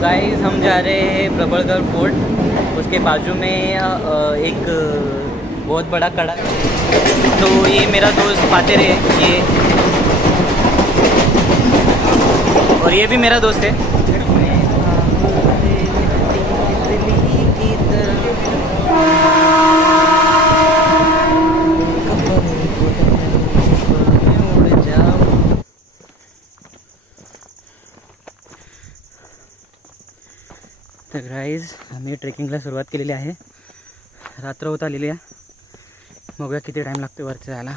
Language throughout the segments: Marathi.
गाइस हम जा रहे हैं प्रबलगढ़ फोर्ट। उसके बाजू में एक बहुत बड़ा कड़ा। तो ये मेरा दोस्त फातिर है ये, और ये भी मेरा दोस्त है। तर गाईज आम्ही ट्रेकिंगला सुरुवात केलेली आहे। रात्र होत आलेली आहे। बघूया किती टाईम लागतो वरती जायला।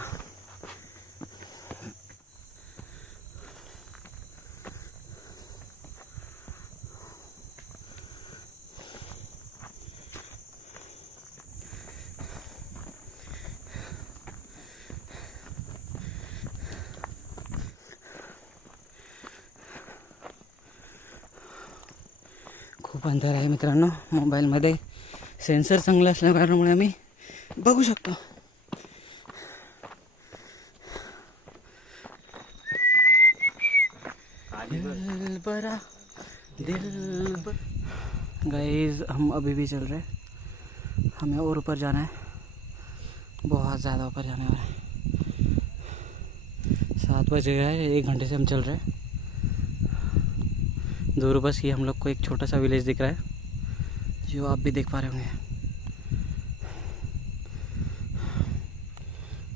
खूप अंधार आहे मित्रांनो। मोबाईलमध्ये सेन्सर चांगला असल्या कारणामुळे आम्ही बघू शकतो। गाइस हम अभी भी चल रहे हैं। हमें और ऊपर जाना है, बहुत ज़्यादा ऊपर जाने वाला है। 7 बज गया है, 1 घंटे से हम चल रहे हैं। दूर बस ये हम लोग को एक छोटा सा विलेज दिख रहा है, जो आप भी देख पा रहे होंगे।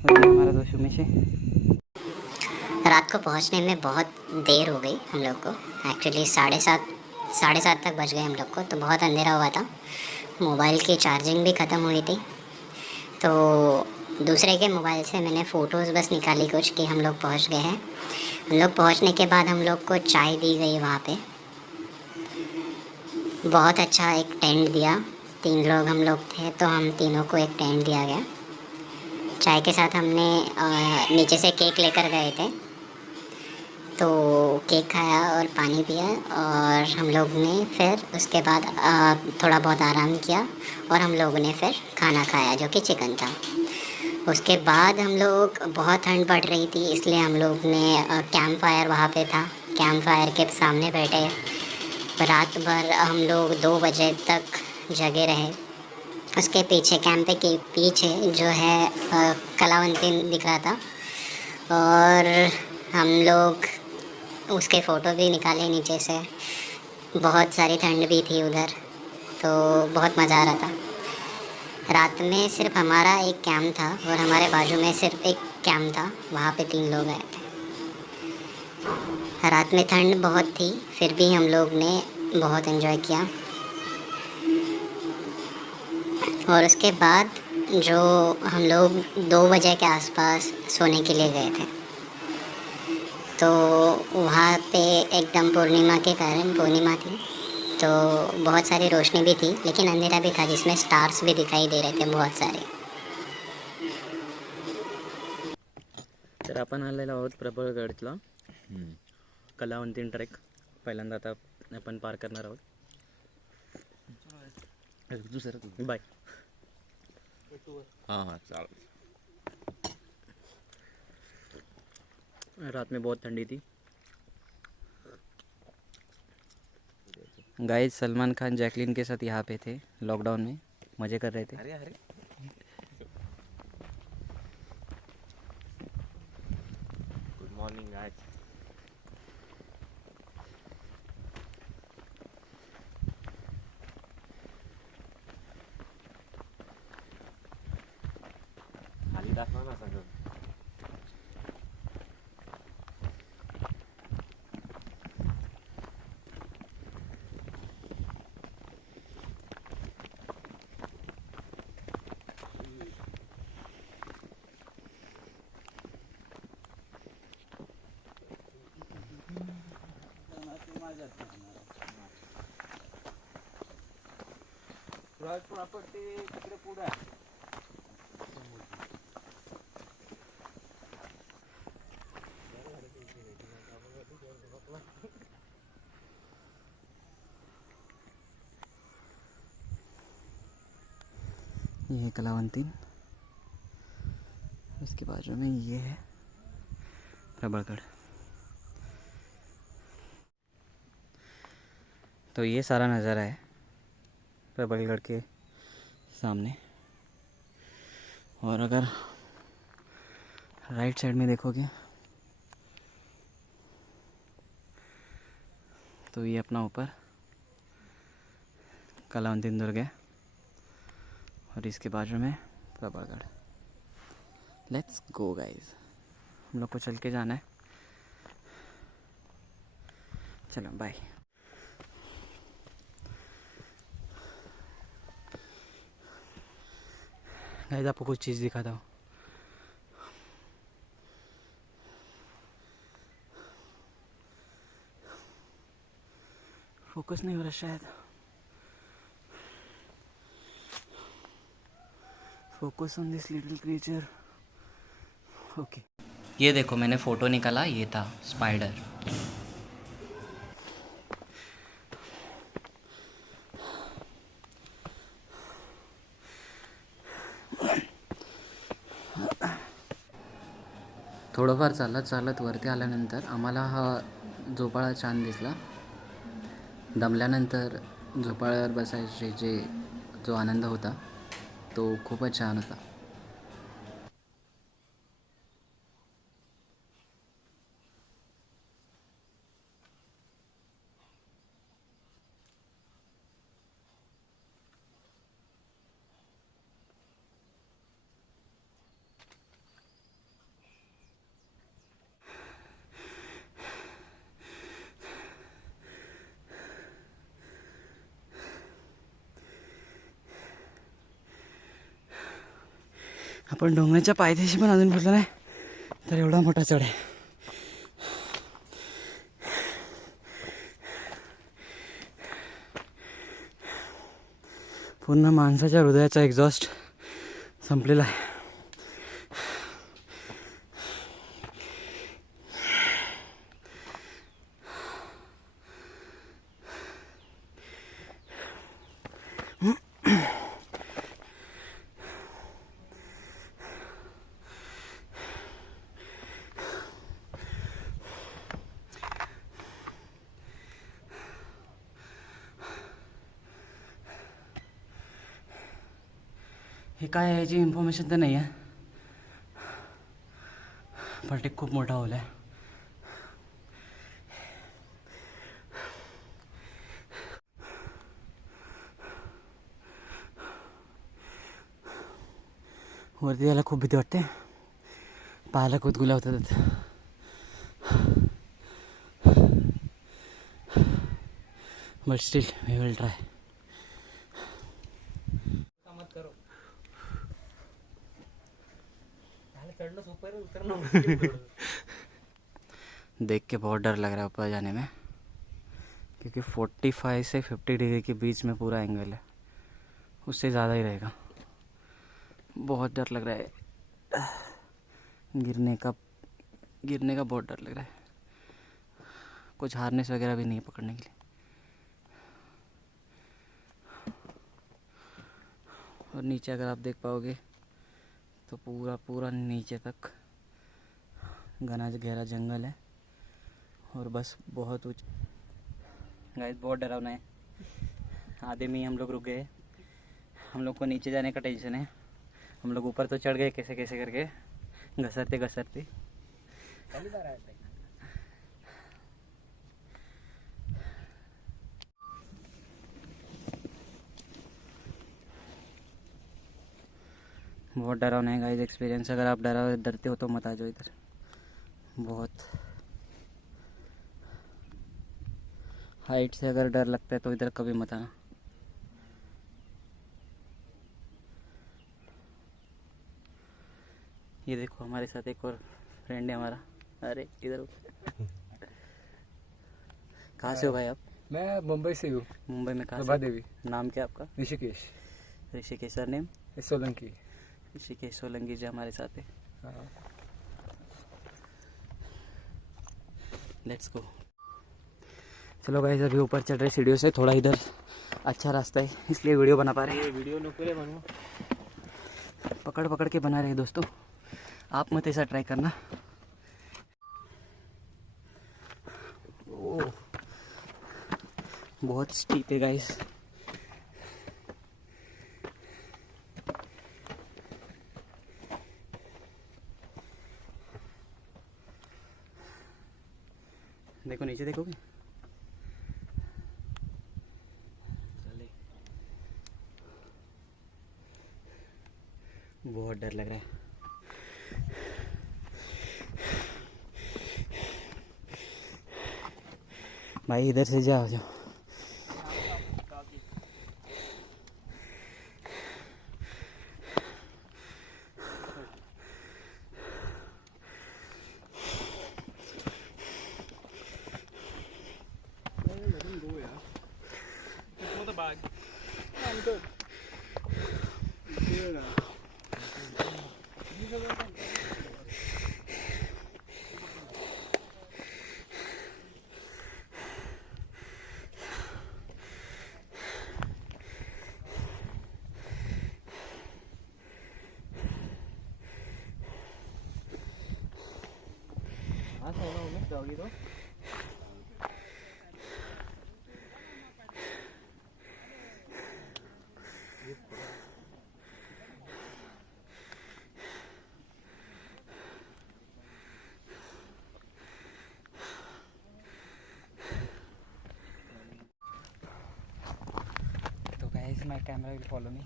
और ये हमारा दोस्त उमेश है। रात को पहुंचने में बहुत देर हो गई हम लोग को। एक्चुअली साढ़े सात तक बज गए हम लोग को, तो बहुत अंधेरा हुआ था। मोबाइल की चार्जिंग भी ख़त्म हुई थी, तो दूसरे के मोबाइल से मैंने फ़ोटोज़ बस निकाली कुछ कि हम लोग पहुंच गए हैं। हम लोग पहुंचने के बाद हम लोग को चाय दी गई वहाँ पे। बहुत अच्छा एक टेंट दिया। 3 लोग हम लोग थे, तो हम तीनों को एक टेंट दिया गया। चाय के साथ हमने नीचे से केक लेकर गए थे, तो केक खाया और पानी पिया। और हम लोग ने फिर उसके बाद थोड़ा बहुत आराम किया, और हम लोगों ने फिर खाना खाया जो कि चिकन था। उसके बाद हम लोग, बहुत ठंड पड़ रही थी, इसलिए हम लोग ने कैंप फायर वहाँ पे था, कैंप फायर के सामने बैठे। रात भर हम लोग 2 बजे तक जगे रहे। उसके पीछे, कैंप के पीछे जो है कलावंती दिख रहा था, और हम लोग उसके फ़ोटो भी निकाले नीचे से। बहुत सारी ठंड भी थी उधर, तो बहुत मज़ा आ रहा था। रात में सिर्फ हमारा एक कैंप था, और हमारे बाजू में सिर्फ एक कैंप था, वहाँ पे 3 लोग आए थे। रात में ठंड बहुत थी, फिर भी हम लोग ने बहुत एंजॉय किया। और उसके बाद जो हम लोग 2 बजे के आसपास सोने के लिए गए थे, तो वहाँ पे एकदम पूर्णिमा के कारण, पूर्णिमा थी तो बहुत सारी रोशनी भी थी, लेकिन अंधेरा भी था, जिसमें स्टार्स भी दिखाई दे रहे थे बहुत सारे। तर आपण आलेलो आहोत प्रबळगडला। कलावंतीन ट्रेक पहिल्यांदा आता आपण पार करणार आहोत। बाय। हाँ चल। रात में बहुत ठंडी थी। गाइस सलमान खान जैकलीन के साथ यहाँ पे थे, लॉकडाउन में मज़े कर रहे थे। अरे अरे गुड मॉर्निंग आज। खाली दाखवा ना सगळं। प्रॉपर्टी तिकडे पुढे आहे। ये है कलावंतीन, इसके बाजू में ये है प्रबलगढ़। तो ये सारा नज़ारा है प्रबलगढ़ के सामने। और अगर राइट साइड में देखोगे तो ये अपना ऊपर कलावंती दुर्ग है और इसके बाजू में प्रबलगढ़। लेट्स गो गाइस, हम लोग को चल के जाना है। चलो बाय। गाइस आपको कुछ चीज़ दिखाता हूँ। फोकस नहीं हो रहा शायद। Focus on this little creature. Okay, ये देखो मैंने फ़ोटो निकाला, ये था स्पाइडर। थोडंफार चालत चालत वरती आल्यानंतर आम्हाला हा झोपाळा छान दिसला। दमल्यानंतर झोपाळ्यावर बसायचे जो आनंद होता तो खूपच छान होता। आपण डोंगराच्या पायथ्याशी पण अजून पोहोचलो नाही तर एवढा मोठा चढ आहे। पूर्ण माणसाच्या हृदयाचा एक्झॉस्ट संपलेला आहे। हे काय आहे याची इन्फॉर्मेशन तर नाही आहे, पण ते खूप मोठा होल आहे। वरती यायला खूप भीती वाटते, पायाला कुदगुल्या होतात। But still we will try. देख के बहुत डर लग रहा है ऊपर जाने में, क्योंकि 45 से 50 डिग्री के बीच में पूरा एंगल है, उससे ज़्यादा ही रहेगा। बहुत डर लग रहा है, गिरने का बहुत डर लग रहा है। कुछ हार्नेस वगैरह भी नहीं है पकड़ने के लिए। और नीचे अगर आप देख पाओगे तो पूरा नीचे तक घना गहरा जंगल है और बस बहुत ऊँच। गाइस बहुत डरावना है। आधे में ही हम लोग रुक गए। हम लोग को नीचे जाने का टेंशन है। हम लोग ऊपर तो चढ़ गए कैसे कैसे करके, घसरते। बहुत डरावना है गाइस एक्सपीरियंस। अगर आप डरते हो तो मत आ जाओ इधर। बहुत हाइट से अगर डर लगता है तो इधर कभी मत आना। ये देखो हमारे साथ एक और फ्रेंड है हमारा। अरे इधर कहाँ से हो भाई आप? मैं मुंबई से हूँ। मुंबई में कहाँ प्रभा से? देवी। नाम क्या आपका? Rishikesh sir name? सोलंकी। ऋषिकेश सोलंकी जी हमारे साथ है। हाँ। Let's go. चलो गाइस अभी ऊपर चढ़ रहे सीढ़ियों से। थोड़ा इधर अच्छा रास्ता है इसलिए वीडियो बना पा रहे हैं। वीडियो नको रे बनवू। पकड़ के बना रहे हैं दोस्तों, आप मत ऐसा ट्राई करना। बहुत स्टीप है गाइस। देखो नीचे देखोगे, चले बहुत डर लग रहा है। भाई इधर से जाओ जाओ। जाओगी तो guys my camera will follow me.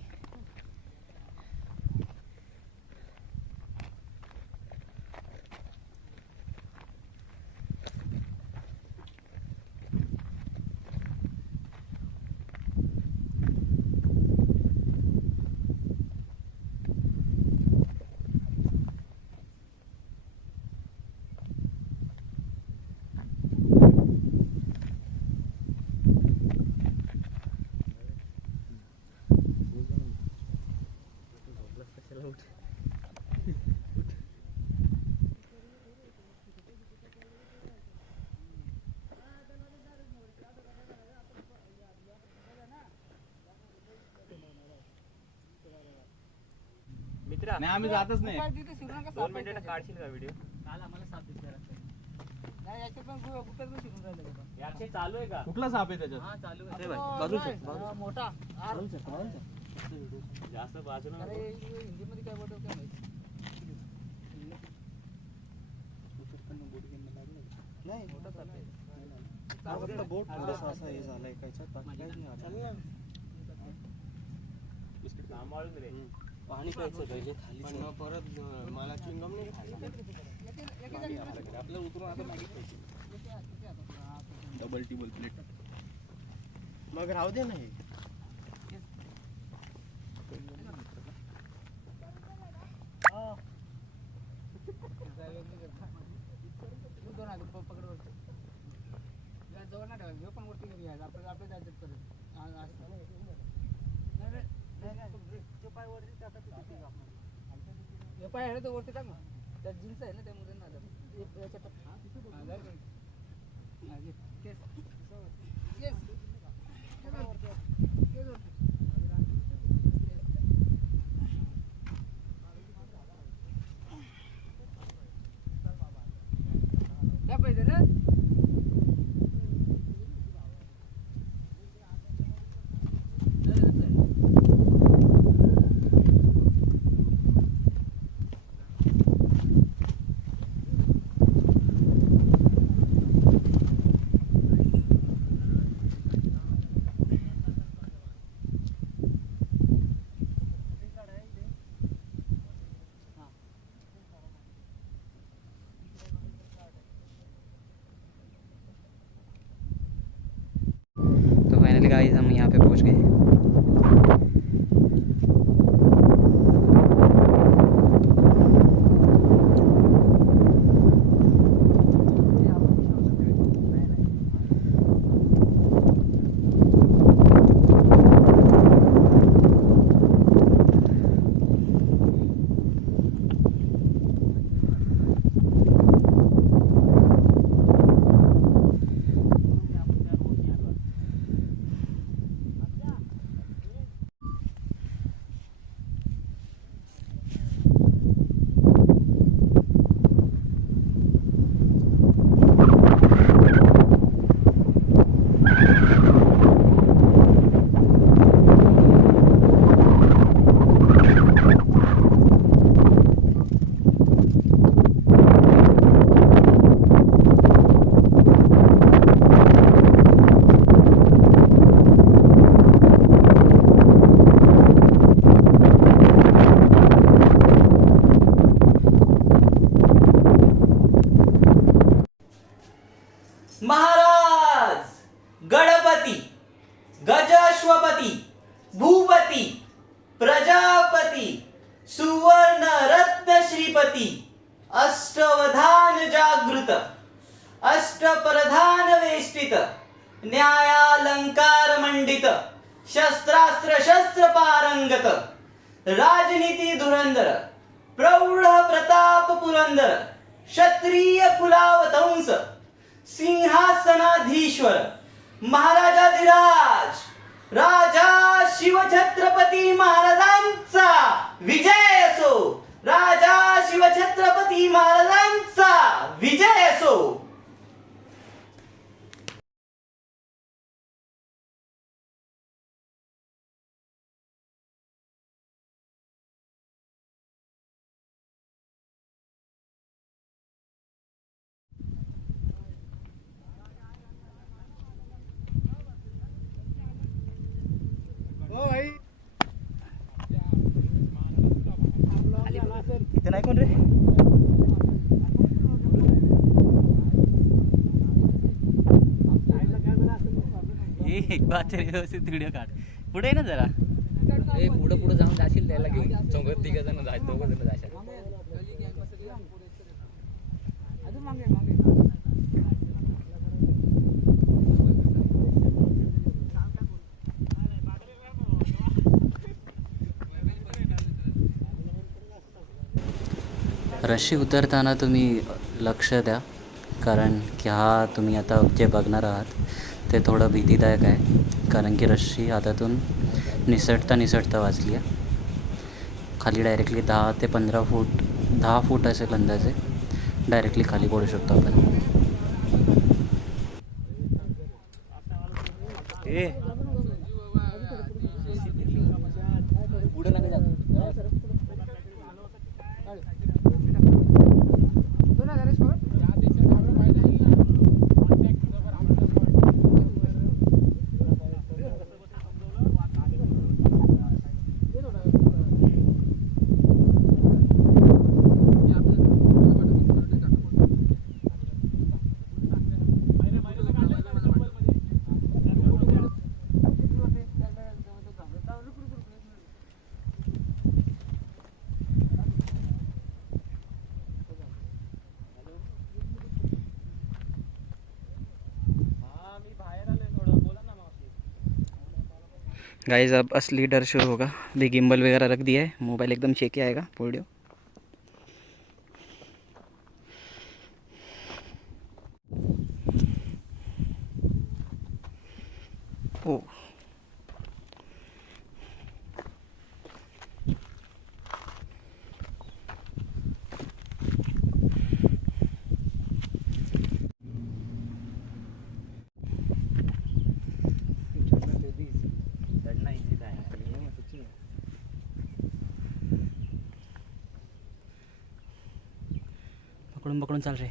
मित्रा नाही आम्ही जातच नाही. 2 मिनिटं काढशील का व्हिडिओ? काल आम्हाला साथ दिसला नाही, याचे पण गुप्त पण शिकून राहिले का? याचे चालू आहे का? कुठला साप आहे त्याच्यात? हां चालू आहे. बाजूचा मोठा आर जास्त बाजूला अरे नको. हिंदी मध्ये काय बोलतो काय माहिती नाही, मोठा साप आहे. फक्त बोट थोडासा असा हे झालाय कायच्यात, बाकी काहीच नाही आलं. सांभाळून रे. पाणी प्यायचं पहिले खाली, पण मग परत मला चिंगम नाही खाली आपलं उतरून आता मॅगी खायची डबल टिबल प्लेट. मग राहू दे ना हे. पकड वरती जवळ ना ठेवा, घेऊ पण वरती घरी घ्यायचं आपलं आपलं जायचं करत. पाय आहे ना तो वरती टाक ना, त्यात जीन्स आहे ना त्यामुळे ना क्या पाहिजे ना फाइनली गाइस हम यहाँ पे पहुँच गए। महाराज गणपती गजश्वपती भूपती प्रजापती सुवर्ण रत्न श्रीपती अष्टवधान जागृत अष्टप्रधान वेष्टित न्यायालंकार मंडित शस्त्रास्त्र शस्त्र पारंगत राजनीती धुरंधर प्रौढ प्रताप पुरंदर क्षत्रिय कुलावतंस सिंहासनाधीश्वर महाराजाधिराज राजा शिवछत्रपती महाराजांचा विजय असो. राजा शिवछत्रपती महाराजांचा विजय असो. इथं नाही कोण रे. एक बात रे, व्यवस्थित व्हिडिओ काढ. पुढे ये ना जरा. पुढे पुढे जाऊन जाशील त्याला घेऊन चौघ तिघ जण जाय दोघ जण जाशाल. रशी उतरताना तुम्ही लक्ष द्या, कारण की हा तुम्ही आता जे बघणार आहात ते थोडं भीतीदायक आहे. कारण की रशी हातातून निसटता वाचली आहे. खाली डायरेक्टली 10 ते 15 फूट 10 फूट असेल अंदाजे, डायरेक्टली खाली पडू शकतो आपण. गाइस अब असली डर शुरू होगा. भी गिम्बल वगैरह रख दिया है, मोबाइल एकदम शेकी आएगा वीडियो. ओ पकड़ून पकड़ून चल रहे.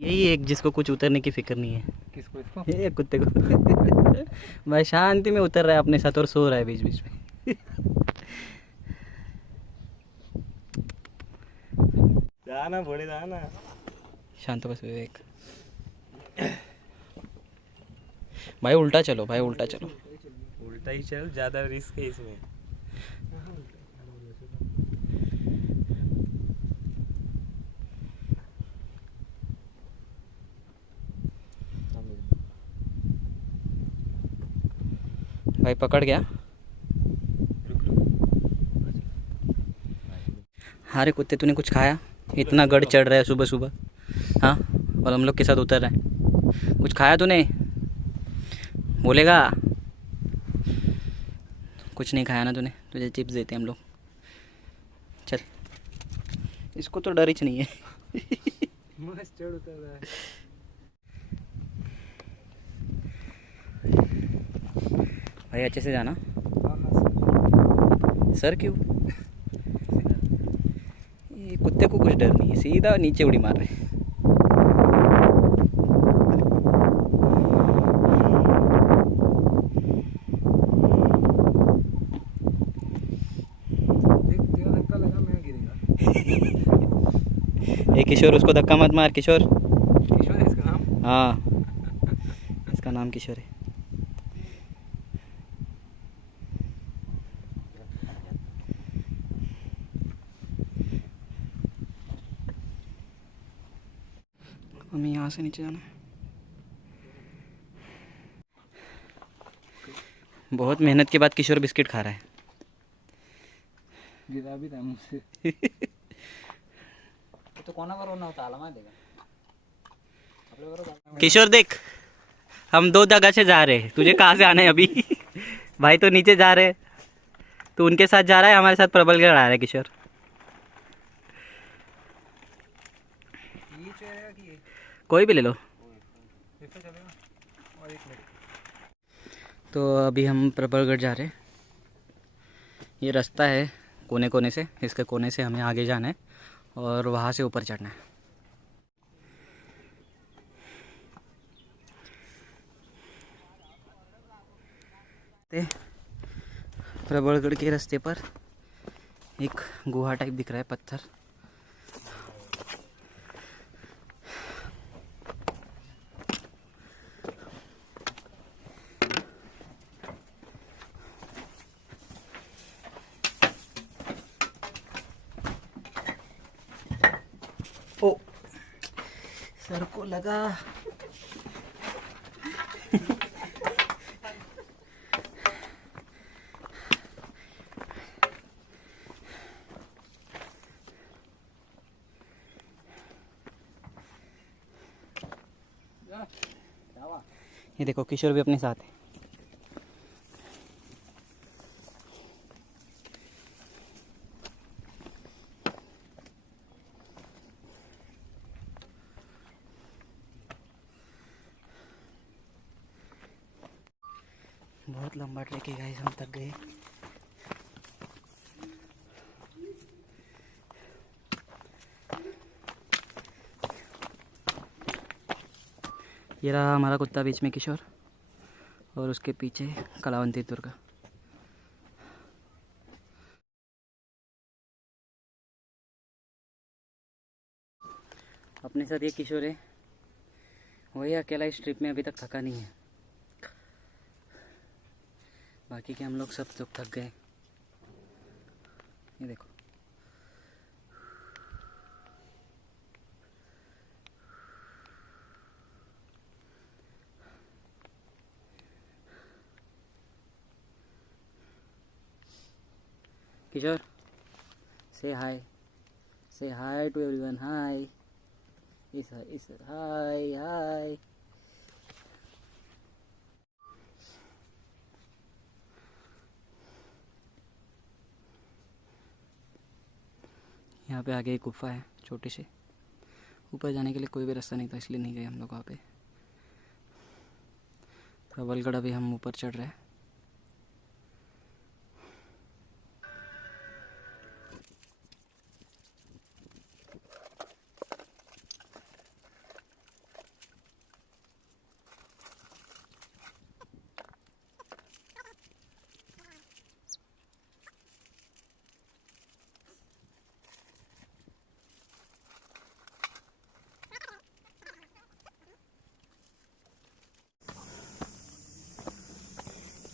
यही एक जिसको कुछ उतरने की फिक्र नहीं है. किसको इसको ये कुत्ते को. भाई शांति में उतर रहा है अपने साथ और सो रहा है बीच बीच में. जाना पुढे जाना. शांत बस विवेक. भाई उल्टा चलो, भाई उल्टा चलो. उल्टा ही चल, ज्यादा रिस्क है इसमें. भाई पकड़ गया. हाँ रे कुत्ते, तूने कुछ खाया? इतना गढ़ चढ़ रहा है सुबह सुबह. हाँ, और हम लोग के साथ उतर रहा है. कुछ खाया तूने? बोलेगा. कुछ नहीं खाया ना तूने? तुझे चिप्स देते हैं हम लोग. चल, इसको तो डर ही नहीं है. मस्त चढ़ उतर रहा है. भाई अच्छे से जाना. सर क्यों? ये कुत्ते को कुछ डर नहीं है, सीधा नीचे उड़ी मार रहे हैं. ये किशोर, उसको धक्का मत मार किशोर। किशोर है इसका नाम। हाँ, इसका नाम किशोर है। हमें यहाँ से नीचे जाना है। बहुत मेहनत के बाद किशोर बिस्किट खा रहा है। गिरा भी था मुझसे। तो कोणावर नव्हता आला माहिती का आपल्याबरोबर। किशोर देख, हम 2 जगह से जा रहे हैं, तुझे कहाँ से आना है अभी? भाई तो नीचे जा रहे हैं, तो उनके साथ जा रहा है, हमारे साथ प्रबलगढ़ आ रहा है किशोर। कोई भी ले लो। तो अभी हम प्रबलगढ़ जा रहे हैं। ये रास्ता है कोने कोने से, इसके कोने से हमें आगे जाना है और वहाँ से ऊपर चढ़ना है। प्रबलगढ़ के रास्ते पर एक गुहा टाइप दिख रहा है, पत्थर। ओ, सर को लगा। ये देखो किशोर भी अपने साथ है। बहुत लंबा ट्रैक है गाइस, हम थक गए। ये रहा हमारा कुत्ता बीच में किशोर, और उसके पीछे कलावंती दुर्गा। अपने साथ ये किशोर है, वही अकेला इस ट्रिप में अभी तक थका नहीं है। बाकी के हम लोग सब थक गए। ये देखो, किशोर से हाय टू एवरीवन। हाय, इस हाय हाय। यहाँ पे आगे एक गुफा है छोटी सी, ऊपर जाने के लिए कोई भी रास्ता नहीं था, इसलिए नहीं गए हम लोग वहाँ पे। प्रबलगढ़ अभी हम ऊपर चढ़ रहे हैं।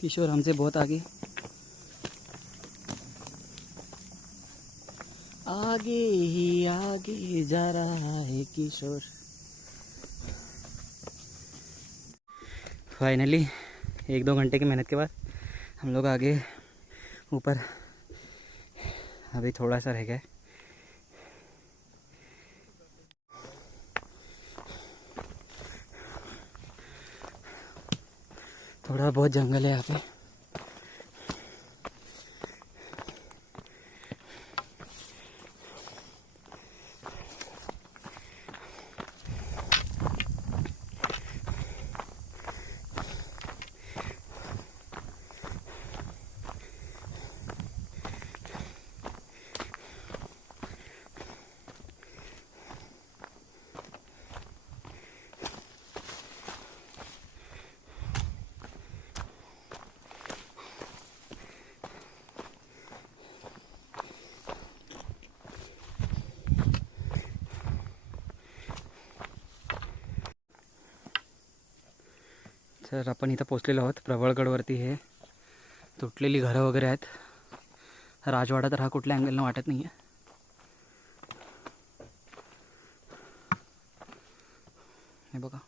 किशोर हमसे बहुत आगे आगे ही आगे जा रहा है किशोर। फाइनली 1-2 घंटे की मेहनत के बाद हम लोग आगे ऊपर, अभी थोड़ा सा रह गया। थोड़ा बहुत जंगल है यहाँ पे। तर आपण इथं पोचलेलो आहोत. प्रबळगडवरती हे तुटलेली घरं वगैरे आहेत. राजवाडा तर हा कुठल्या अँगलनं वाटत नाही आहे. हे बघा,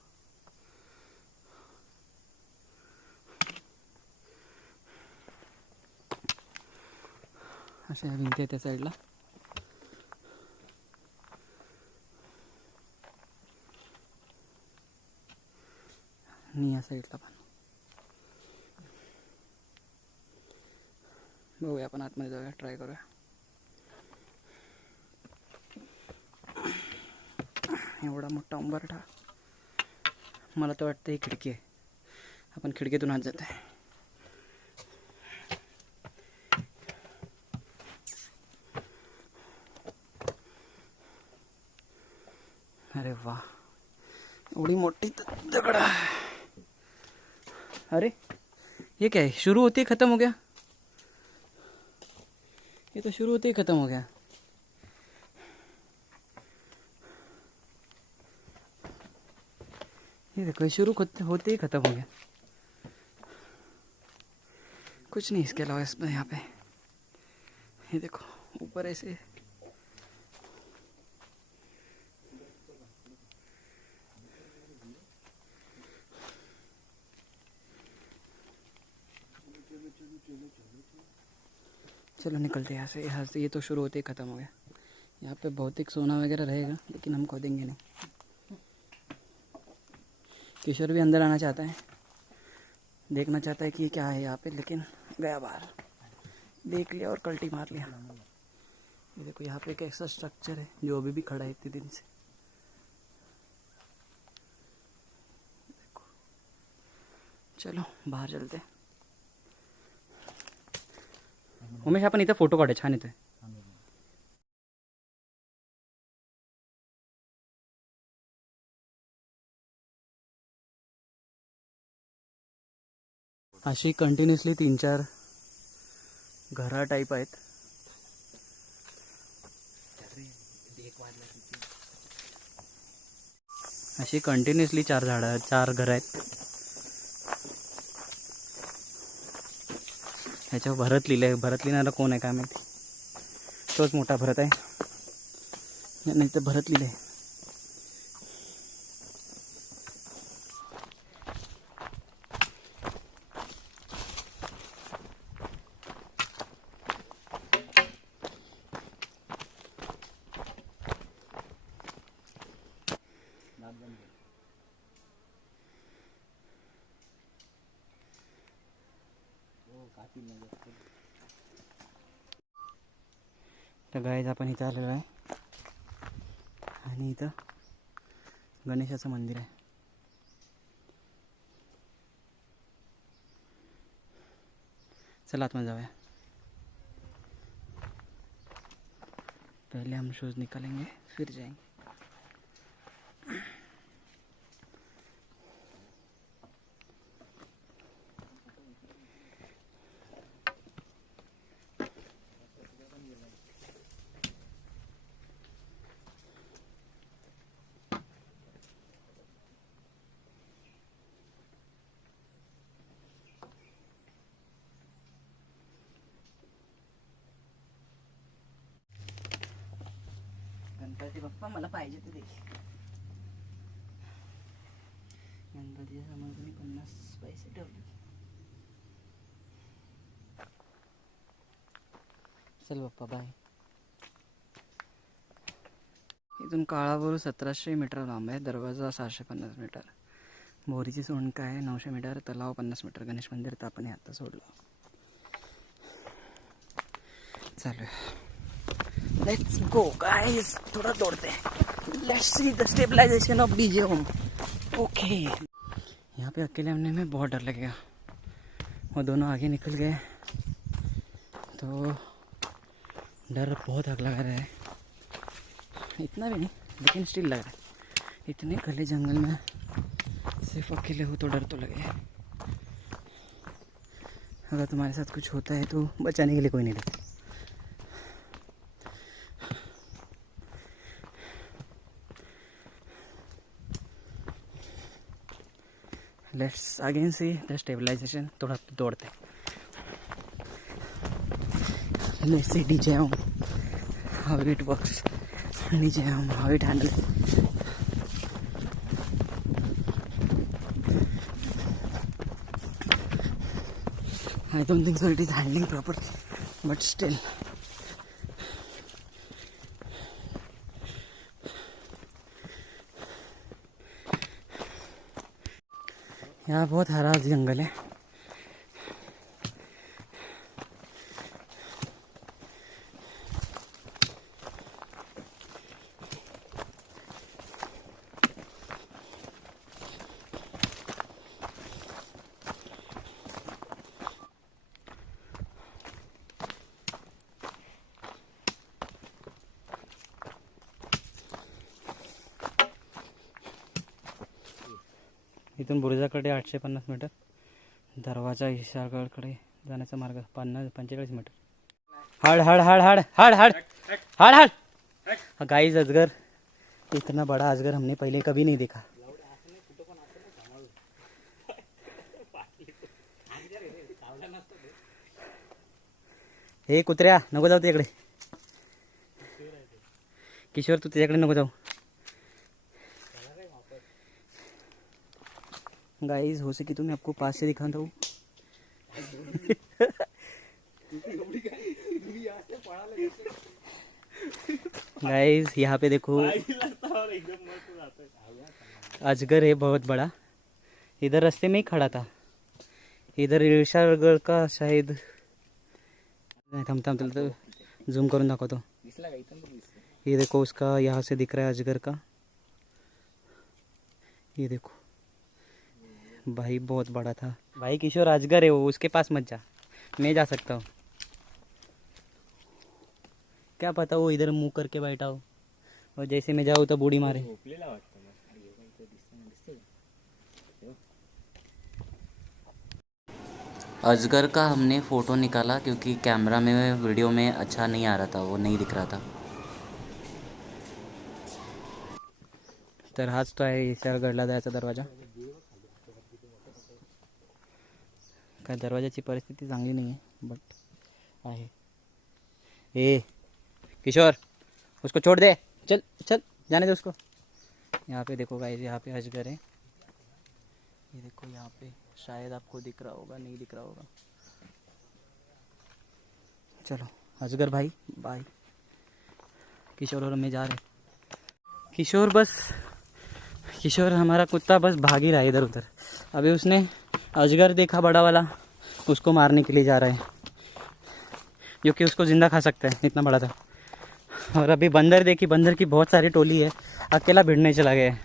अशा भिंती आहेत त्या साईडला. आणि या साईडला पण. बघूया, आपण आतमध्ये जाऊया, ट्राय करूया. एवढा मोठा उंबरठा. मला तर वाटतं ही खिडकी आहे. आपण खिडकीतून आत जात आहे. अरे वाह, एवढी मोठी दगड़. अरे ये क्या है? शुरू होते ही ख़त्म हो गया. ये तो शुरू होते ही ख़त्म हो गया. ये देखो, ये शुरू होते ही ख़त्म हो गया. कुछ नहीं इसके अलावा इसमें. यहाँ पे ये देखो, ऊपर ऐसे. चलो निकलते हैं यहाँ से. ये तो शुरू होते ही ख़त्म हो गया. यहाँ पे भौतिक सोना वगैरह रहेगा, लेकिन हम खोदेंगे नहीं. किशोर भी अंदर आना चाहता है, देखना चाहता है कि ये क्या है यहाँ पे, लेकिन गया बाहर. देख लिया और कल्टी मार लिया. ये देखो, यहाँ पे एक ऐसा स्ट्रक्चर है जो अभी भी खड़ा है इतने दिन से. देखो, चलो बाहर चलते हैं. उमेश, आपण इथं फोटो काढू, छान येतोय. अशी कंटिन्युअसली 3-4 घरा टाईप आहेत. अशी कंटिन्युअसली 4 घरं आहेत. ह्याच्यावर भरत लिहिलं आहे. भरत लिहिणारा कोण आहे काय माहिती. तोच मोठा भरत आहे. नाही तर भरत लिहिलं आहे. तर गाईज, आपण इथं आलेलो आहे आणि इथं गणेशाचं मंदिर आहे. चला आतमध्ये जाऊया. पहले हम शूज़ निकालेंगे, फिर जाएंगे. गणपती बाप्पा मला पाहिजे ते देखील. गणपतीच्या समोर तुम्ही 50 पैसे ठेवले. चल बाप्पा, बाय. इथून काळाभोर 1700 मीटर लांब आहे. दरवाजा 750 मीटर. बोरीची सोंड आहे 900 मीटर. तलाव 50 मीटर. गणेश मंदिर तर आपण आता सोडलं. चालू आहे. Let's go guys. थोड़ा दौड़ते हैं. Let's see the stabilization of DJ home. Okay. यहाँ पे अकेले आने में बहुत डर लगेगा. वो दोनों आगे निकल गए तो डर बहुत हक लगा रहा है. इतना भी नहीं, लेकिन स्टिल लग रहा है. इतने खुले जंगल में सिर्फ अकेले हो तो डर तो लगे. अगर तुम्हारे साथ कुछ होता है तो बचाने के लिए कोई नहीं रहता. Let's again see the stabilization. थोड़ा दौड़ते हैं. Let's see DJ home how it works. DJ home how it handle. I don't think so it is handling properly, but still. यहाँ बहुत हरा जंगल है. इथून बुरुजाकडे 850 मीटर. दरवाजा विशाळगडकडे जाण्याचा मार्ग 45 मीटर. हाड हाड हाड हाड हाड हाड हाड हाड. गाइस, अजगर. इतना बड़ा अजगर हमने पहले कभी नहीं देखा. हे कुत्र्या, नको जाऊ तिकडे. किशोर, तू त्याच्याकडे नको जाऊ. गाइस, हो सके तो मैं आपको पास से दिखाता हूँ. गाइस, यहाँ पे देखो अजगर है बहुत बड़ा. इधर रास्ते में ही खड़ा था. इधर विशाळगड का शायद. थम थम थम तो जूम करून दाखवतो. ये देखो उसका यहाँ से दिख रहा है अजगर का. ये देखो भाई, बहुत बड़ा था भाई. किशोर, अजगर है वो, उसके पास मत जा. मैं जा सकता हूँ. क्या पता वो इधर मुंह करके बैठा हो और जैसे मैं जाऊँ तो बूढ़ी मारे. अजगर का हमने फ़ोटो निकाला क्योंकि कैमरा में, वीडियो में अच्छा नहीं आ रहा था, वो नहीं दिख रहा था. तर हाच तो आहे विशाळगडला जायचा दरवाजा. काय दरवाजाची परिस्थिती चांगली नाही आहे, बट आहे. ए किशोर, उसको छोड़ दे. चल चल, जाने दे उसको. यहाँ पे देखो गाइस, यहाँ पे अजगर है. ये देखो यहाँ पे, शायद आपको दिख रहा होगा, नहीं दिख रहा होगा. चलो अजगर भाई, बाय. किशोर और मैं जा रहे. किशोर बस, किशोर हमारा कुत्ता बस भाग ही रहा है इधर उधर. अभी उसने अजगर देखा बड़ा वाला, उसको मारने के लिए जा रहा है क्योंकि उसको जिंदा खा सकता है, इतना बड़ा था. और अभी बंदर देखी, बंदर की बहुत सारी टोली है. अकेला भिड़ने चला गया है.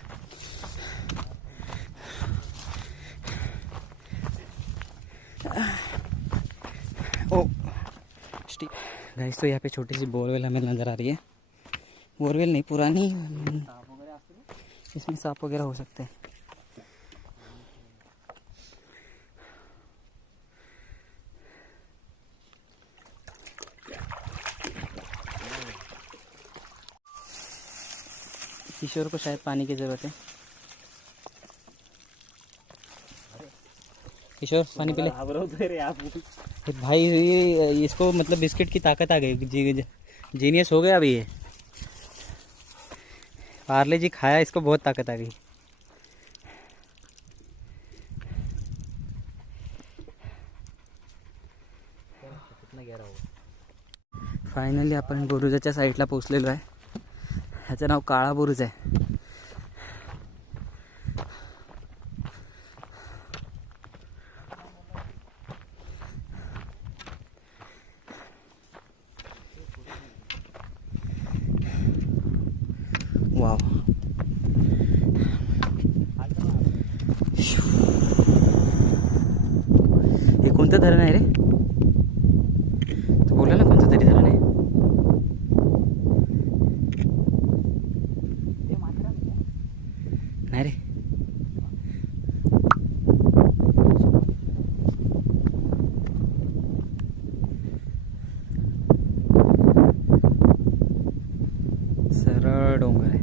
ओ गाइस, तो यहाँ पे छोटी सी बोरवेल हमें नज़र आ रही है. बोरवेल नहीं, पुरानी. इसमें सांप वगैरह हो सकते हैं. किशोर को शायद पानी की ज़रूरत है. किशोर, पानी पी ले. भाई ये इसको मतलब बिस्किट की ताकत आ गई. जीनियस हो गया अभी ये. पार्ले जी खाया, इसको बहुत ताकत आ गई. फायनली आपण बुरुजाच्या साईडला पोहोचलेलो आहे. ह्याचं नाव काळा बुरुज आहे. वाव. हे कोणतं धरण आहे रे? तू बोलला ना कोणतं तरी धरण आहे. नाही रे. सरळ डोंगर आहे.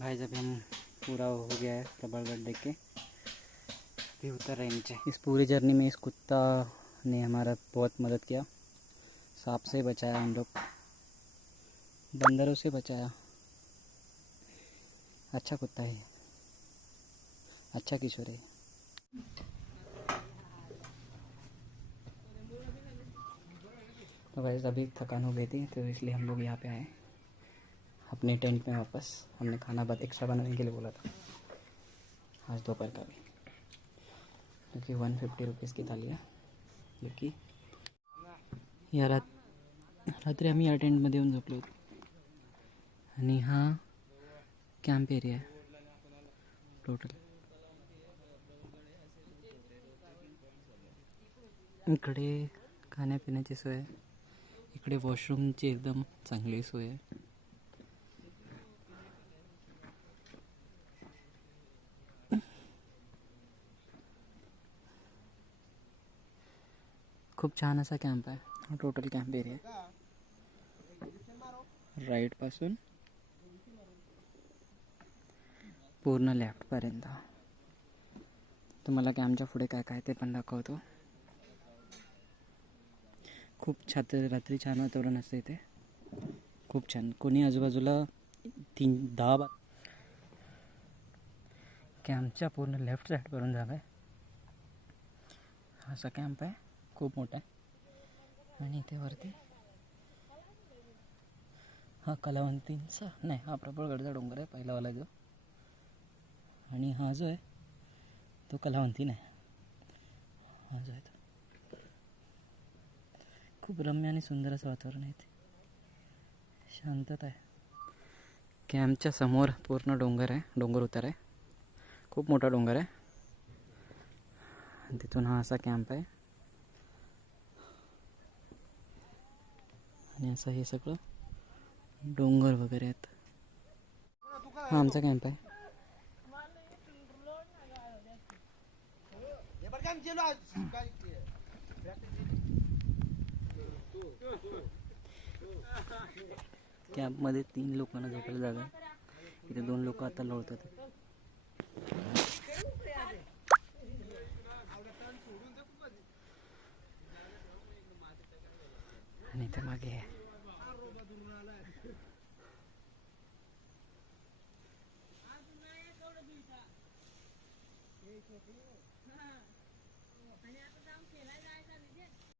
भाई जब हम पूरा हो गया है प्रबलगढ़ देख के, अभी उतर रहे नीचे। इस पूरी जर्नी में इस कुत्ता ने हमारा बहुत मदद किया, सांप से बचाया हम लोग, बंदरों से बचाया। अच्छा कुत्ता है, अच्छा किशोर है। तो वैसे अभी थकान हो गई थी तो इसलिए हम लोग यहाँ पे आए अपने टेंट में वापस। हमने खाना बहुत एक्स्ट्रा बनाने के लिए बोला था आज दोपहर का भी, क्योंकि 150 रुपीज़ की थाली है। जो की या रात्री आम्ही या टेंटमध्ये येऊन झोपलो होतो आणि हा कॅम्प एरिया आहे टोटल। इकडे खाण्यापिण्याची सोय आहे, इकडे वॉशरूमची एकदम चांगली सोय आहे। खूप छान असा कॅम्प आहे हा टोटल कॅम्प एरिया। राईटपासून पूर्ण लेफ्टपर्यंत। तुम्हाला कॅम्पच्या पुढे काय काय ते पण दाखवतो। खूप रात्री छान वातावरण असतं इथे, खूप छान। कोणी आजूबाजूला 10 कॅम्पच्या पूर्ण लेफ्ट साईडवरून जागा आहे। असा कॅम्प आहे, खूप मोठा आहे। आणि इथे वरती हा कलावंतींचा नाही, हा प्रबळगडचा डोंगर आहे पहिलावाला जो, आणि हा जो आहे तो कलावंती नाही, हा जो आहे तो। खूप रम्य आणि सुंदर असं वातावरण आहे इथे, शांतता आहे। कॅम्पच्या समोर पूर्ण डोंगर आहे, डोंगर उतार आहे, खूप मोठा डोंगर आहे। आणि तिथून हा असा कॅम्प आहे आणि असं हे सगळं डोंगर वगैरे आहेत। हा आमचा कॅम्प आहे। कॅम्पमध्ये 3 लोकांना झोपायला जागा आहे, इथे 2 लोक आता लोळतात। आणि इथे मागे आहे